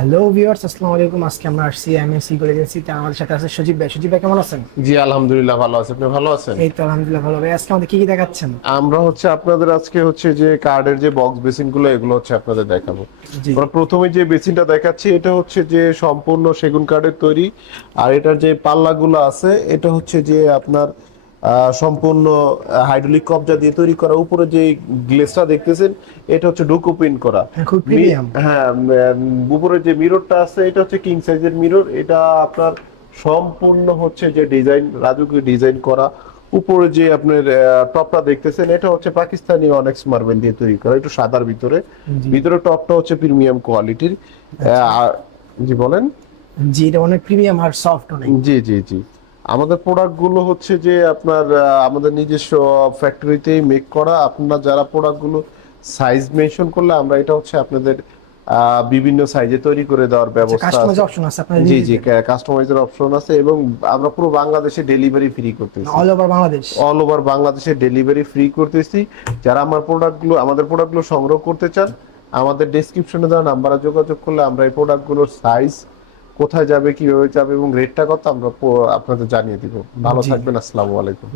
Hello viewers, আসসালামু আলাইকুম। আজকে আমরা আসছি এমএসি গোল এজেন্সিতে। আমাদের সাথে আছে সজীব ভাই। সজীব ভাই কেমন আছেন? জি আলহামদুলিল্লাহ ভালো আছি। আপনি ভালো আছেন? এই তো আলহামদুলিল্লাহ ভালো। ভাই আজকে আমাদের কি কি দেখাচ্ছেন? আমরা আপনাদের আজকে যে কার্ডের যে বক্স বেসিন গুলো এগুলো আপনাদের দেখাবো। জি। আমরা প্রথমে যে বেসিনটা দেখাচ্ছি এটা যে সম্পূর্ণ সেগুন কাঠের তৈরি। আর এটার যে পাল্লাগুলো আছে এটা যে আপনার সম্পূর্ণ হাইড্রোলিক কবজা দিয়ে তৈরি করা। উপরে যে গ্লেসটা দেখতেছেন এটা ডুকো প্রিন্ট করা। খুব প্রিমিয়াম। হ্যাঁ, উপরে যে মিররটা আছে এটা কিং সাইজের মিরর। এটা আপনার সম্পূর্ণ যে ডিজাইন রাজুকি ডিজাইন করা। উপরে যে আপনার টপটা দেখতেছেন এটা পাকিস্তানি অনেক্স মার্বেল দিয়ে তৈরি করা, একটু সাদার ভিতরে। জি। ভিতরে টপটা প্রিমিয়াম কোয়ালিটির। আচ্ছা। জি বলেন। জি, এটা অনেক প্রিমিয়াম আর সফট অনেক। জি জি জি। আমাদের প্রোডাক্ট গুলো যে আপনার আমাদের নিজস্ব ফ্যাক্টরিতেই মেক করা। আপনারা যারা প্রোডাক্ট গুলো সাইজ মেনশন করলে আমরা এটা আপনাদের বিভিন্ন সাইজে তৈরি করে দেওয়ার আচ্ছা, ব্যবস্থা কাস্টমাইজ আছে। অপশন আছে আপনারা জি জি, নিজেদের? কাস্টমাইজের অপশন আছে এবং আমরা পুরো বাংলাদেশে ডেলিভারি ফ্রি করতেছি। All over Bangladesh? All over বাংলাদেশে ডেলিভারি ফ্রি করতেছি। যারা আমাদের প্রোডাক্টগুলো সংগ্রহ করতে চান, আমাদের ডেসক্রিপশনে দেওয়া নাম্বারে যোগাযোগ করলে আমরা এই প্রোডাক্টগুলোর সাইজ, কোথায় যাবে, কিভাবে যাবে এবং রেটটা কত আমরা আপনাদের জানিয়ে দিব। ভালো জি। থাকবেন। আসসালামু আলাইকুম।